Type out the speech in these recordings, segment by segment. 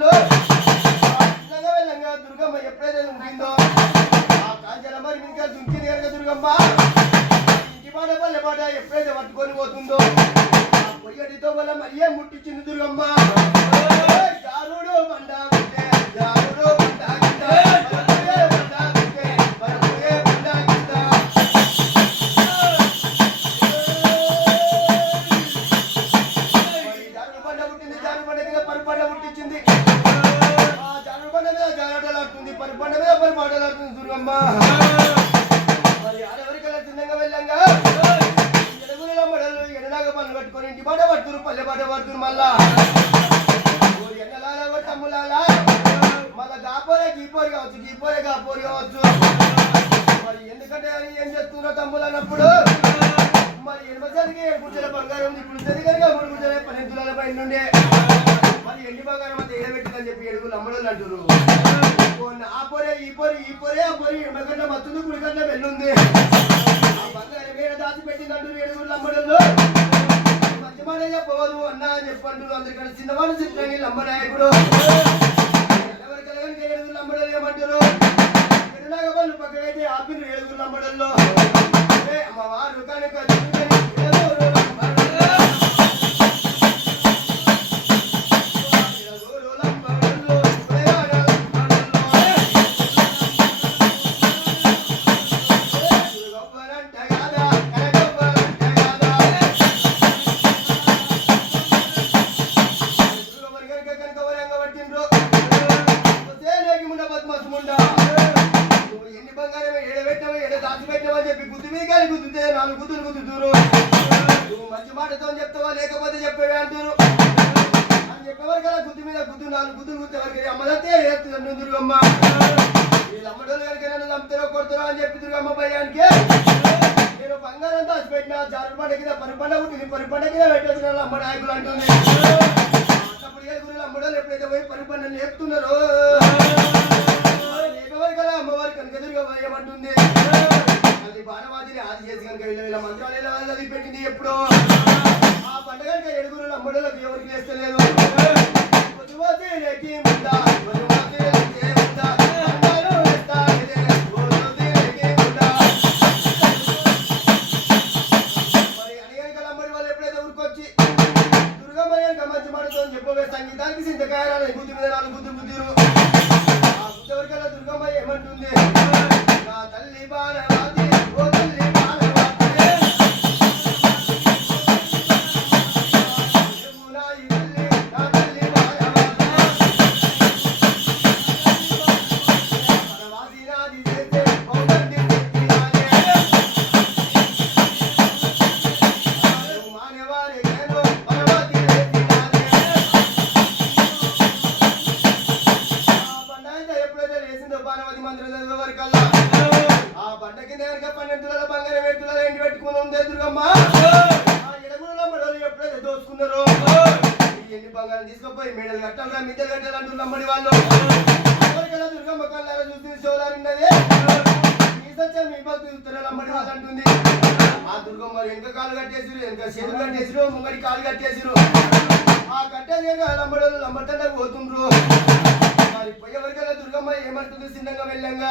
కాంచనలో దుర్గమ్మ ఎప్పుడైతే ఉంటుందో ఆ కాంచన మరి ఇంకా దుంకింది కనుక దుర్గమ్మ. ఇంటి పాట పల్లె పాట ఎప్పుడైతే పట్టుకొని పోతుందో ఆ పొయ్యటితో వల్ల మరియే ముట్టించింది దుర్గమ్మ. జారుడు మండే జారుడు పరుపు బండ ఆ జారుడు బండ మీద జారుడలాడుతుంది, పరుపు బండ మీద పరుపు ఆటలాడుతుంది దుర్గమ్మ. మరి ఆడెవరికల్లా చిన్నగా వెళ్ళంగా? ఎడుగుల మెడలు ఎడలాగా పనులు కట్టుకొని ఇంటి బాట పడుతురు పల్లె బాట పడుతురు మళ్ళా. ఎన్నలాగా తమ్ములాలా మళ్ళా గాపోరే గీపోరు కావచ్చు గీపోరే గాపోరు కావచ్చు. మరి ఎందుకంటే అని ఏం చేస్తున్నా తమ్ములు అన్నప్పుడు? మరి ఎనభై ఏడు గుంజల బంగారం ఇప్పుడు సరిగా మూడు గుంజల పన్నెండు తులాల పైన నుండే అది ఎండి బంగారం అంతా ఏడబెట్టిందని చెప్పి ఎడుగులు అమ్మడోళ్ళు అంటారు ఆ పొరే ఈ పొరి ఈ పొరే ఆ పొరి ఎడమగడ్డ మత్తుంది కుడిగడ్డ వెళ్ళుంది ఆ బంగారం మీద దాచి పెట్టిందంటూ ఏడుగురు అమ్మడోళ్ళు. మంచి మాట చెప్పవదు అన్న అని చెప్పంటారు అందుకని చిన్నవాడు చిత్రంగి లంబనాయకుడు. ఎవరికి కలగని ఏడుగురు అమ్మడోళ్ళు ఏమంటారు ఎడనాగ వాళ్ళు పక్కకైతే ఆపిన ఏడుగురు అమ్మడోళ్ళు. నువ్వు ఎన్ని బంగారమే ఎడ ఏడ దాచిపెట్టావని చెప్పి బుద్ధి మీద కానీ గుద్దుతే నాలుగు గుద్దులు గుద్దుతురు నువ్వు మంచి మాటతో చెప్తావా లేకపోతే చెప్పేవే అంటారు. అని చెప్పేవారు కదా గుద్దు మీద గుద్దు నాలుగు గుద్దులు గుద్దే వరకు. అమ్మదతే ఏస్తుంది దుర్గమ్మ వీళ్ళు అమ్మడోళ్ళు కనుక నన్ను చంపుతారో కొడతారో అని చెప్పి దుర్గమ్మ భయానికి. నేను బంగారం దాచిపెట్టిన జారు పండ కింద పని పరిపండ పుట్టింది పరిపండ కింద పెట్టేస్తున్నాను అమ్మ నాయకులు అంటుంది అప్పుడు ఏడుగురు అమ్మడోళ్ళు ఎప్పుడైతే పోయి పని పరిపండ నేర్పుతున్నారో వేల మరి అడిగాక అమ్మడి వాళ్ళు ఎప్పుడైతే ఊరుకొచ్చి దుర్గమ్మ యొక్క మంచి మాటతో చెప్పవే సంగీతానికి సింతకాయాలని బుద్ధి మీద నాలుగు బుద్ధి బుద్ధిరు ఆ బుద్ధి ఎవరికల్లా దుర్గమ్మ ఏమంటుంది? నా తల్లి బాణవాది ఆ బండ కింద కనుక పన్నెండు తులాల బంగారం ఏడు తులాల ఎండి పెట్టుకుని ఉంది దుర్గమ్మ. ఆ ఎప్పుడైతే దోచుకున్నారో, ఎన్ని బంగారం తీసుకుపోయి మేడలు కట్టాలి మిద్దెలు కట్టాలంటారు నమ్మడి వాళ్ళు. ఎవరికైనా దుర్గమ్మ కళ్ళారా చూసి సోలారున్నది ఈ సత్యం మీ భక్తి ఉత్తరాలు అమ్మడి వాళ్ళు అంటుంది. ఆ దుర్గమ్మ ఎంత కాలు కట్టేసిరు ఎంత చేతులు కట్టేసిరు ముంగడి కాలు కట్టేసిరు ఆ కట్టేసి లంబడోళ్ళు లంబటంగా పోతుండ్రు. మరి పోయేవరికల్లా దుర్గమ్మ ఏమంటుంది చిన్నగా వెళ్ళంగా?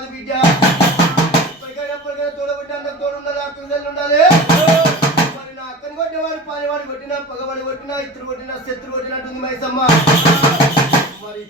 కాదు బిడ్డ. ఇప్పటికైనా తోడు ఉండాలి ఉండాలి. మరి నా అక్కని కొట్టేవాడు పానివాడు కొట్టినా పగవాడు కొట్టినా ఇద్దరు కొట్టినా శత్రు కొట్టినట్టుంది మైసమ్మ మరి